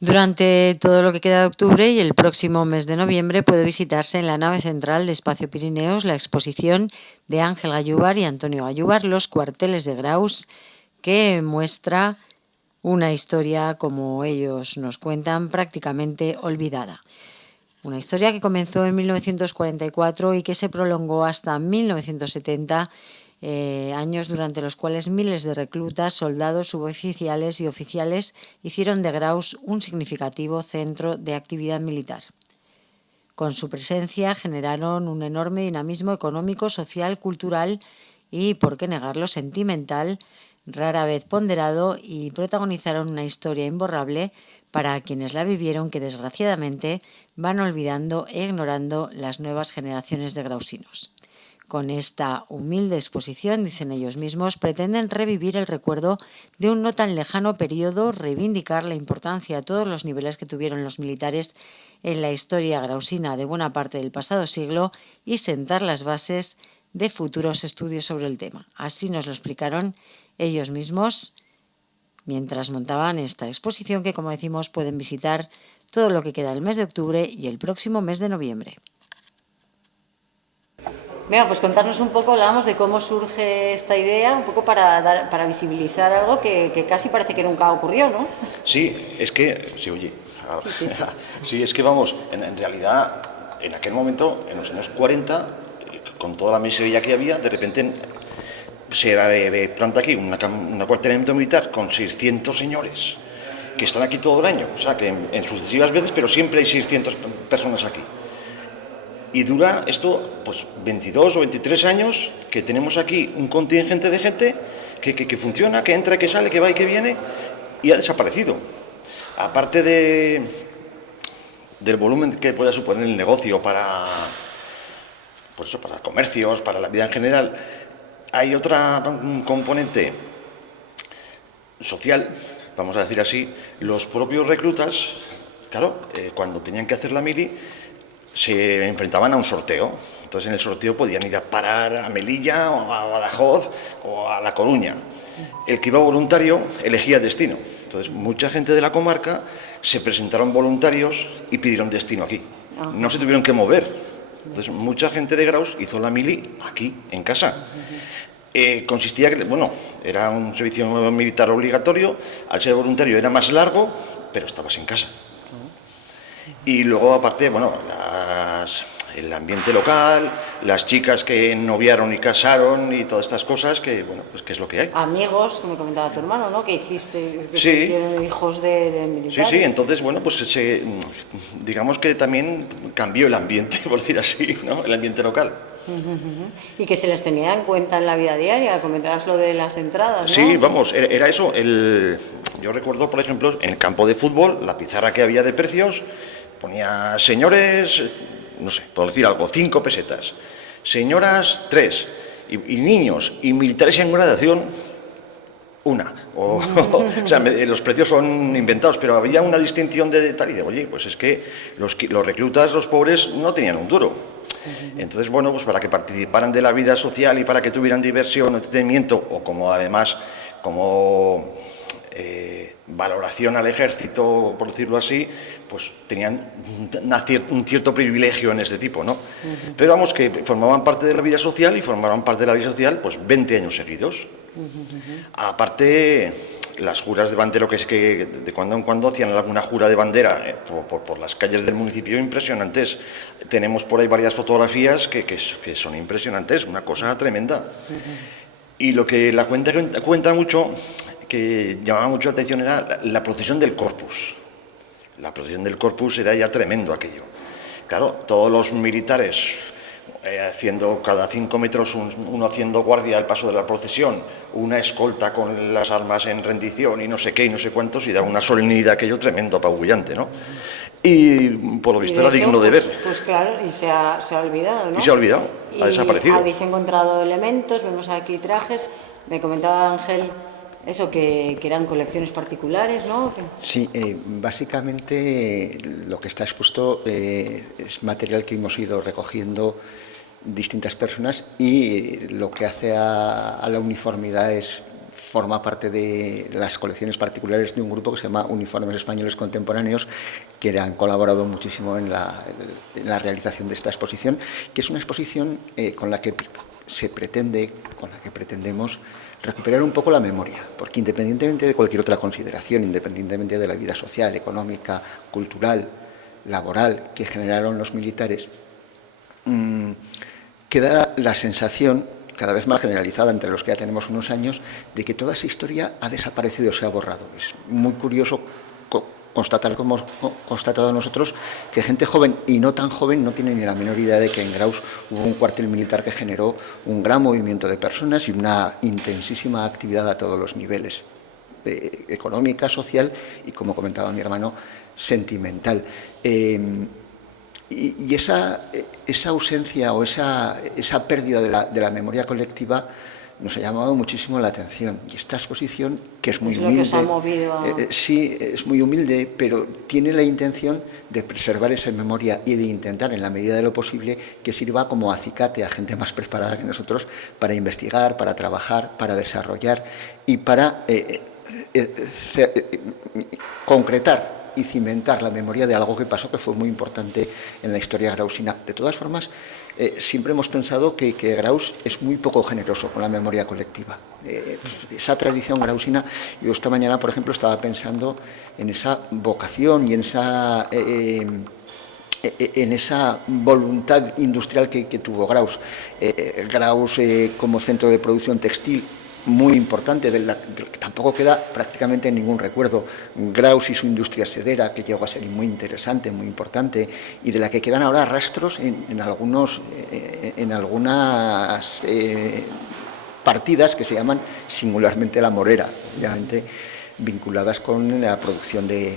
Durante todo lo que queda de octubre y el próximo mes de noviembre puede visitarse en la nave central de Espacio Pirineos la exposición de Ángel Gallúbar y Antonio Gallúbar, Los cuarteles de Graus, que muestra una historia, como ellos nos cuentan, prácticamente olvidada. Una historia que comenzó en 1944 y que se prolongó hasta 1970, años durante los cuales miles de reclutas, soldados, suboficiales y oficiales hicieron de Graus un significativo centro de actividad militar. Con su presencia generaron un enorme dinamismo económico, social, cultural y, por qué negarlo, sentimental, rara vez ponderado, y protagonizaron una historia imborrable para quienes la vivieron, que desgraciadamente van olvidando e ignorando las nuevas generaciones de grausinos. Con esta humilde exposición, dicen ellos mismos, pretenden revivir el recuerdo de un no tan lejano periodo, reivindicar la importancia a todos los niveles que tuvieron los militares en la historia grausina de buena parte del pasado siglo y sentar las bases de futuros estudios sobre el tema. Así nos lo explicaron ellos mismos mientras montaban esta exposición, que, como decimos, pueden visitar todo lo que queda del mes de octubre y el próximo mes de noviembre. Venga, pues contarnos un poco, hablábamos de cómo surge esta idea, un poco para visibilizar algo que casi parece que nunca ocurrió, ¿no? Sí, es que, sí, oye, Sí. sí, es que vamos, en realidad, en aquel momento, en los años 40, con toda la miseria que había, de repente se planta aquí un acuartelamiento militar con 600 señores que están aquí todo el año, o sea, que en sucesivas veces, pero siempre hay 600 personas aquí. Y dura esto, pues, 22 o 23 años, que tenemos aquí un contingente de gente que funciona, que entra, que sale, que va y que viene, y ha desaparecido. Aparte del volumen que pueda suponer el negocio para, pues eso, para comercios, para la vida en general, hay otra componente social, vamos a decir así. Los propios reclutas, claro, cuando tenían que hacer la mili, se enfrentaban a un sorteo. Entonces, en el sorteo podían ir a parar a Melilla o a Badajoz o a La Coruña. El que iba voluntario elegía destino. Entonces, mucha gente de la comarca se presentaron voluntarios y pidieron destino aquí. No se tuvieron que mover. Entonces, mucha gente de Graus hizo la mili aquí, en casa. Consistía que, bueno, era un servicio militar obligatorio. Al ser voluntario era más largo, pero estabas en casa. Y luego, aparte, bueno, el ambiente local, las chicas que noviaron y casaron y todas estas cosas, que, bueno, pues que es lo que hay. Amigos, como comentaba tu hermano, ¿no? Que hiciste, que Sí. se hicieron hijos de militares. Sí, entonces, bueno, pues digamos que también cambió el ambiente, por decir así, ¿no? El ambiente local. Y que se les tenía en cuenta en la vida diaria, comentabas lo de las entradas, ¿no? Sí, vamos, era eso. Yo recuerdo, por ejemplo, en el campo de fútbol, la pizarra que había de precios ponía señores, no sé, por decir algo, 5 pesetas, señoras 3, y niños y militares en gradación 1. O sea, los precios son inventados, pero había una distinción de tal y de, oye, pues es que los reclutas, los pobres, no tenían un duro. Entonces, bueno, pues para que participaran de la vida social y para que tuvieran diversión, entretenimiento, o como además, como valoración al ejército, por decirlo así, pues tenían un cierto privilegio en este tipo, ¿no? Pero vamos, que formaban parte de la vida social y formaban parte de la vida social, pues 20 años seguidos. Aparte, las juras de bandera, que es que de cuando en cuando hacían alguna jura de bandera por las calles del municipio, impresionantes. Tenemos por ahí varias fotografías que son impresionantes, una cosa tremenda. Y lo que la cuenta mucho, que llamaba mucho la atención, era la procesión del Corpus. La procesión del Corpus era ya tremendo aquello. Claro, todos los militares haciendo cada 5 metros uno haciendo guardia al paso de la procesión, una escolta con las armas en rendición y no sé qué y no sé cuántos, y daba una solemnidad aquello tremendo, apabullante, ¿no? Y por lo visto era digno de ver. Pues claro, y se ha olvidado, ¿no? Y se ha olvidado, ha desaparecido. Habéis encontrado elementos, vemos aquí trajes, me comentaba Ángel eso, que eran colecciones particulares, ¿no? Sí, básicamente lo que está expuesto es material que hemos ido recogiendo distintas personas, y lo que hace a la uniformidad es forma parte de las colecciones particulares de un grupo que se llama Uniformes Españoles Contemporáneos, que han colaborado muchísimo en la realización de esta exposición, que es una exposición con la que pretendemos recuperar un poco la memoria, porque independientemente de cualquier otra consideración, independientemente de la vida social, económica, cultural, laboral que generaron los militares, queda la sensación, cada vez más generalizada entre los que ya tenemos unos años, de que toda esa historia ha desaparecido o se ha borrado. Es muy curioso constatar, como hemos constatado nosotros, que gente joven y no tan joven no tiene ni la menor idea de que en Graus hubo un cuartel militar que generó un gran movimiento de personas y una intensísima actividad a todos los niveles, económica, social y, como comentaba mi hermano, sentimental. Y esa ausencia o esa pérdida de la memoria colectiva nos ha llamado muchísimo la atención. Y esta exposición, que es muy humilde, lo que os ha movido sí, es muy humilde, pero tiene la intención de preservar esa memoria y de intentar, en la medida de lo posible, que sirva como acicate a gente más preparada que nosotros para investigar, para trabajar, para desarrollar y para concretar y cimentar la memoria de algo que pasó, que fue muy importante en la historia grausina. De todas formas, siempre hemos pensado que Graus es muy poco generoso con la memoria colectiva. Esa tradición grausina, yo esta mañana, por ejemplo, estaba pensando en esa vocación y en esa voluntad industrial que tuvo Graus. Graus como centro de producción textil muy importante, del que tampoco queda prácticamente ningún recuerdo. Graus y su industria sedera, que llegó a ser muy interesante, muy importante, y de la que quedan ahora rastros en algunas partidas que se llaman singularmente La Morera, obviamente vinculadas con la producción de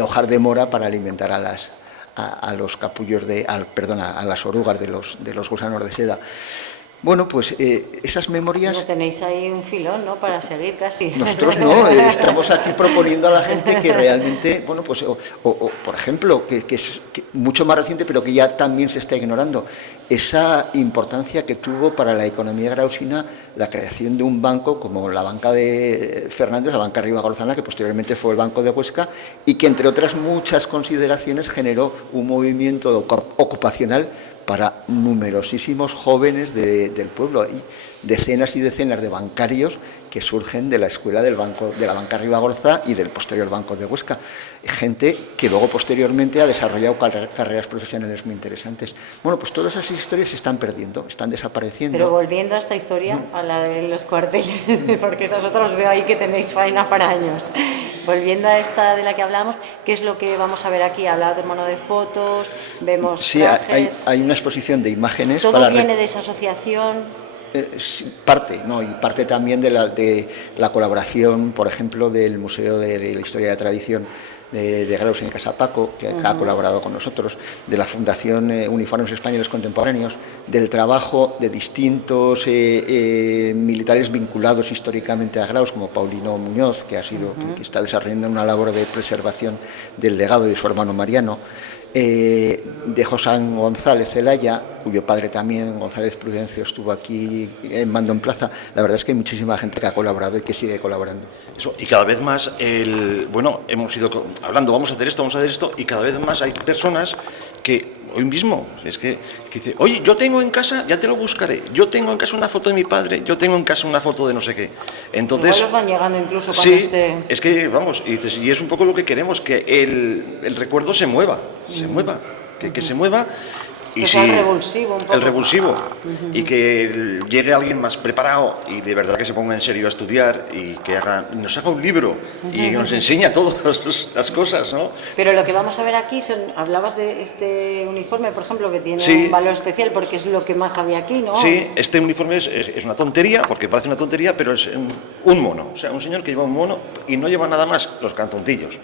hojar de mora para alimentar a los capullos a las orugas de los gusanos de seda. Bueno, pues esas memorias... No tenéis ahí un filón, ¿no?, para seguir casi. Nosotros no, estamos aquí proponiendo a la gente que realmente, bueno, pues, por ejemplo, que es mucho más reciente, pero que ya también se está ignorando, esa importancia que tuvo para la economía grausina la creación de un banco como la banca de Fernández, la banca Ribagorzana, que posteriormente fue el Banco de Huesca, y que, entre otras muchas consideraciones, generó un movimiento ocupacional para numerosísimos jóvenes del pueblo. Hay decenas y decenas de bancarios que surgen de la escuela de la banca Ribagorza y del posterior Banco de Huesca. Gente que luego posteriormente ha desarrollado carreras profesionales muy interesantes. Bueno, pues todas esas historias se están perdiendo, están desapareciendo. Pero volviendo a esta historia, a la de los cuarteles, porque esos otros veo ahí que tenéis faena para años. Volviendo a esta de la que hablamos, ¿qué es lo que vamos a ver aquí? Habla tu hermano de fotos, vemos sí, trajes. Hay una exposición de imágenes. ¿Todo viene de esa asociación? Parte, ¿no? Y parte también de la colaboración, por ejemplo, del Museo de la Historia y la Tradición de Graus en Casa Paco, que ha colaborado con nosotros, de la Fundación Uniformes Españoles Contemporáneos, del trabajo de distintos militares vinculados históricamente a Graus, como Paulino Muñoz, que está desarrollando una labor de preservación del legado de su hermano Mariano, de Josán González Zelaya, cuyo padre también, González Prudencio, estuvo aquí en mando en plaza. La verdad es que hay muchísima gente que ha colaborado y que sigue colaborando. Eso, y cada vez más, hemos ido hablando, vamos a hacer esto, y cada vez más hay personas que hoy mismo, que dice, oye, yo tengo en casa, ya te lo buscaré, yo tengo en casa una foto de mi padre, yo tengo en casa una foto de no sé qué. Entonces, igual los van llegando incluso cuando sí, esté... es que, vamos, y es un poco lo que queremos, que el recuerdo se mueva, que se mueva. Y que sea el revulsivo un poco. El revulsivo. Y que llegue alguien más preparado y de verdad que se ponga en serio a estudiar y que nos haga un libro y nos enseñe todas las cosas, ¿no? Pero lo que vamos a ver aquí hablabas de este uniforme, por ejemplo, que tiene sí. un valor especial porque es lo que más había aquí, ¿no? Sí, este uniforme es una tontería, porque parece una tontería, pero es un mono. O sea, un señor que lleva un mono y no lleva nada más, los cantoncillos.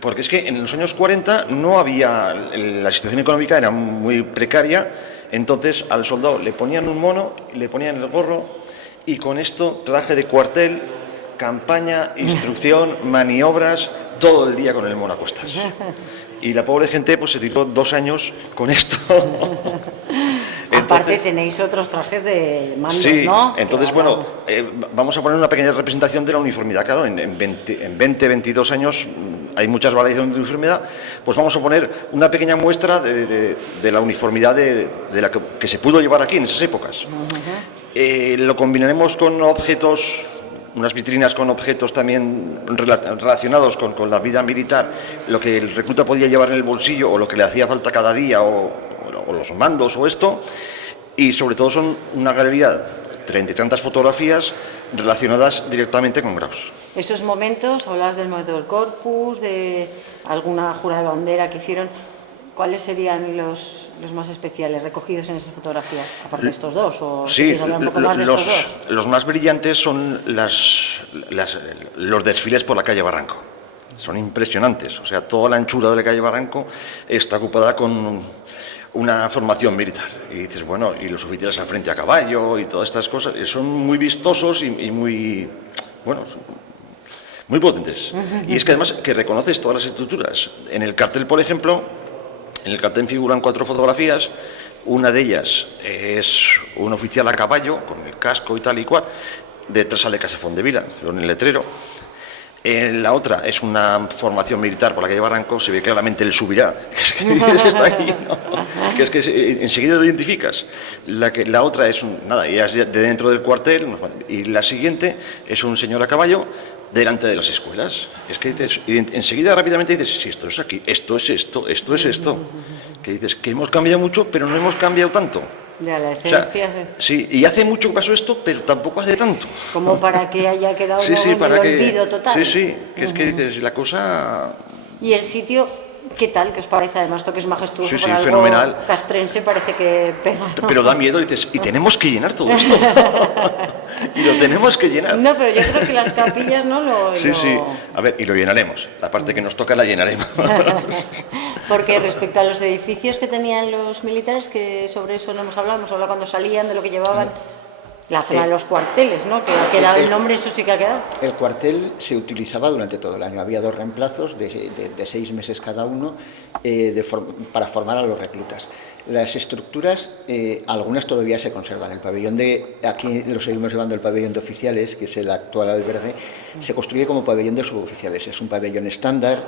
Porque es que en los años 40 no había, la situación económica era muy precaria, entonces al soldado le ponían un mono, le ponían el gorro y con esto traje de cuartel, campaña, instrucción, maniobras, todo el día con el mono a cuestas. Y la pobre gente pues se tiró 2 años con esto. Aparte tenéis otros trajes de mandos, sí, ¿no? Entonces, bueno, vamos a poner una pequeña representación de la uniformidad. Claro, en 20, 22 años hay muchas variaciones de uniformidad, pues vamos a poner una pequeña muestra de la uniformidad de la que se pudo llevar aquí en esas épocas. Lo combinaremos con objetos, unas vitrinas con objetos también relacionados con la vida militar, lo que el recluta podía llevar en el bolsillo o lo que le hacía falta cada día o los mandos o esto, y sobre todo son una galería, 30 y tantas fotografías relacionadas directamente con Graus. Esos momentos, hablas del momento del Corpus, de alguna jura de bandera que hicieron, ¿cuáles serían los más especiales recogidos en esas fotografías? Aparte de estos dos, ¿o sí, hablar un poco más de estos dos? Los más brillantes son los desfiles por la calle Barranco. Son impresionantes, o sea, toda la anchura de la calle Barranco está ocupada con una formación militar. Y dices, bueno, y los oficiales al frente a caballo y todas estas cosas, y son muy vistosos y muy, bueno, muy potentes. Y es que además que reconoces todas las estructuras. En el cartel, por ejemplo, en el cartel figuran 4 fotografías. Una de ellas es un oficial a caballo, con el casco y tal y cual. Detrás sale Casa Fondevila, en el letrero. La otra es una formación militar por la calle Barranco, se ve claramente el subirá, que es que está ahí, ¿no? Que es que enseguida lo identificas. La otra es, nada, ya es de dentro del cuartel, y la siguiente es un señor a caballo delante de las escuelas. Es que dices, enseguida rápidamente dices, sí, esto es aquí, esto es esto, esto es esto. Que dices que hemos cambiado mucho, pero no hemos cambiado tanto. Ya, la esencia. O sea, sí, y hace mucho que pasó esto, pero tampoco hace tanto. Como para que haya quedado sí, en para el que, olvido total. Sí, que es que dices, la cosa... ¿Y el sitio qué tal? ¿Qué os parece? Además, esto que es majestuoso, sí, para algo fenomenal. Castrense parece que pega, ¿no? Pero da miedo, dices, y tenemos que llenar todo esto. Y lo tenemos que llenar. No, pero yo creo que las capillas no lo... Sí. A ver, y lo llenaremos. La parte que nos toca la llenaremos. Porque respecto a los edificios que tenían los militares, que sobre eso no hemos hablado cuando salían, de lo que llevaban, la zona de los cuarteles, ¿no? Que ha quedado el nombre, eso sí que ha quedado. El cuartel se utilizaba durante todo el año. Había 2 reemplazos de 6 meses cada uno para formar a los reclutas. Las estructuras, algunas todavía se conservan. El pabellón aquí lo seguimos llevando el pabellón de oficiales, que es el actual albergue, se construye como pabellón de suboficiales. Es un pabellón estándar,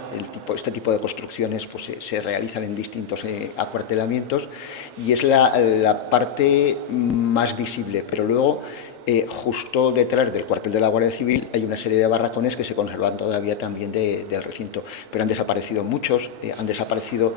este tipo de construcciones pues, se realizan en distintos acuartelamientos y es la parte más visible, pero luego justo detrás del cuartel de la Guardia Civil hay una serie de barracones que se conservan todavía también del recinto, pero han desaparecido muchos, han desaparecido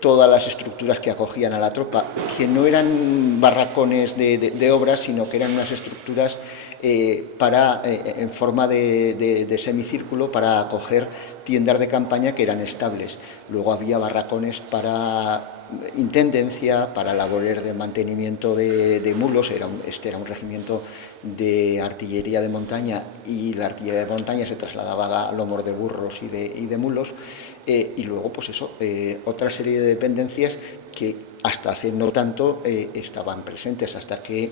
todas las estructuras que acogían a la tropa, que no eran barracones de obras, sino que eran unas estructuras en forma de semicírculo para acoger tiendas de campaña que eran estables. Luego había barracones para intendencia, para labores de mantenimiento de mulos. Este era un regimiento de artillería de montaña y la artillería de montaña se trasladaba a lomos de burros y de mulos. Y luego, pues eso, otra serie de dependencias que hasta hace no tanto estaban presentes, hasta que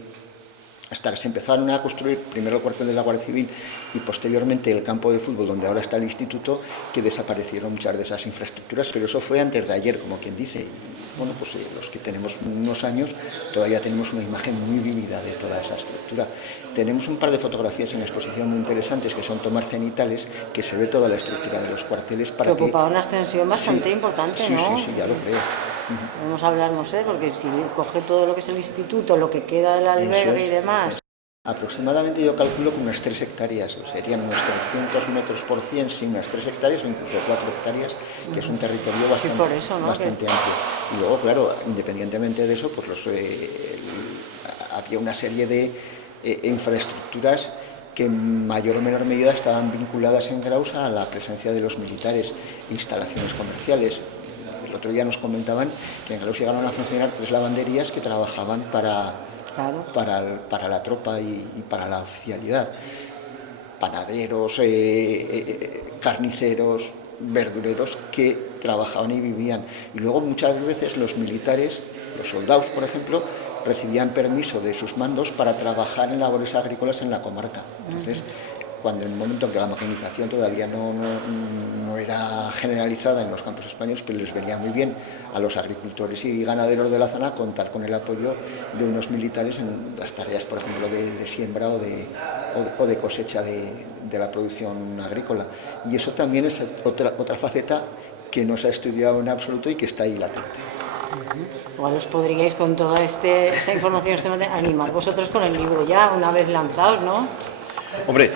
se empezaron a construir primero el cuartel de la Guardia Civil y posteriormente el campo de fútbol donde ahora está el instituto, que desaparecieron muchas de esas infraestructuras, pero eso fue antes de ayer, como quien dice. Y, bueno, pues los que tenemos unos años todavía tenemos una imagen muy vívida de toda esa estructura. Tenemos un par de fotografías en la exposición muy interesantes que son tomas cenitales, que se ve toda la estructura de los cuarteles para que ocupaba una extensión bastante importante, ¿no? Sí, ya lo creo. Podemos hablar, no sé, porque si coge todo lo que es el instituto, lo que queda del albergue y demás. Aproximadamente yo calculo que unas 3 hectáreas, serían unos 300 metros por 100, sí, unas 3 hectáreas o incluso 4 hectáreas, que es un territorio bastante, por eso, ¿no? bastante amplio. Y luego, claro, independientemente de eso, pues había una serie de infraestructuras que en mayor o menor medida estaban vinculadas en Graus a la presencia de los militares, instalaciones comerciales. El otro día nos comentaban que en Graus llegaron a funcionar 3 lavanderías que trabajaban para la tropa y para la oficialidad. Panaderos, carniceros, verdureros que trabajaban y vivían. Y luego muchas veces los militares, los soldados, por ejemplo, recibían permiso de sus mandos para trabajar en labores agrícolas en la comarca. Entonces, cuando en el momento en que la maquinización todavía no era generalizada en los campos españoles, pero les venía muy bien a los agricultores y ganaderos de la zona contar con el apoyo de unos militares en las tareas, por ejemplo, de siembra o de cosecha de la producción agrícola. Y eso también es otra faceta que no se ha estudiado en absoluto y que está ahí latente. Igual os podríais con toda esta información animar vosotros con el libro ya, una vez lanzados, ¿no? Hombre,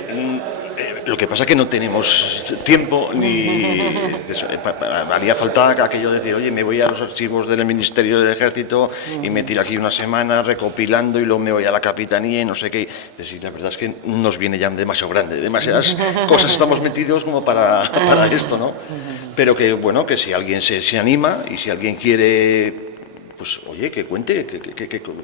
lo que pasa es que no tenemos tiempo ni... Haría falta aquello de decir, oye, me voy a los archivos del Ministerio del Ejército y me tiro aquí una semana recopilando y luego me voy a la Capitanía y no sé qué. Es decir, la verdad es que nos viene ya demasiado grande, demasiadas cosas estamos metidos como para esto, ¿no? Pero que, bueno, que si alguien se anima y si alguien quiere... Pues oye, que cuente, que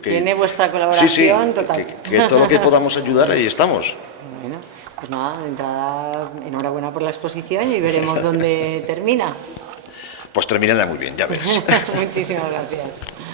tiene vuestra colaboración, sí, total. Que todo lo que podamos ayudar, ahí estamos. Bueno, pues nada, de entrada, enhorabuena por la exposición y veremos dónde termina. Pues terminará muy bien, ya verás. Muchísimas gracias.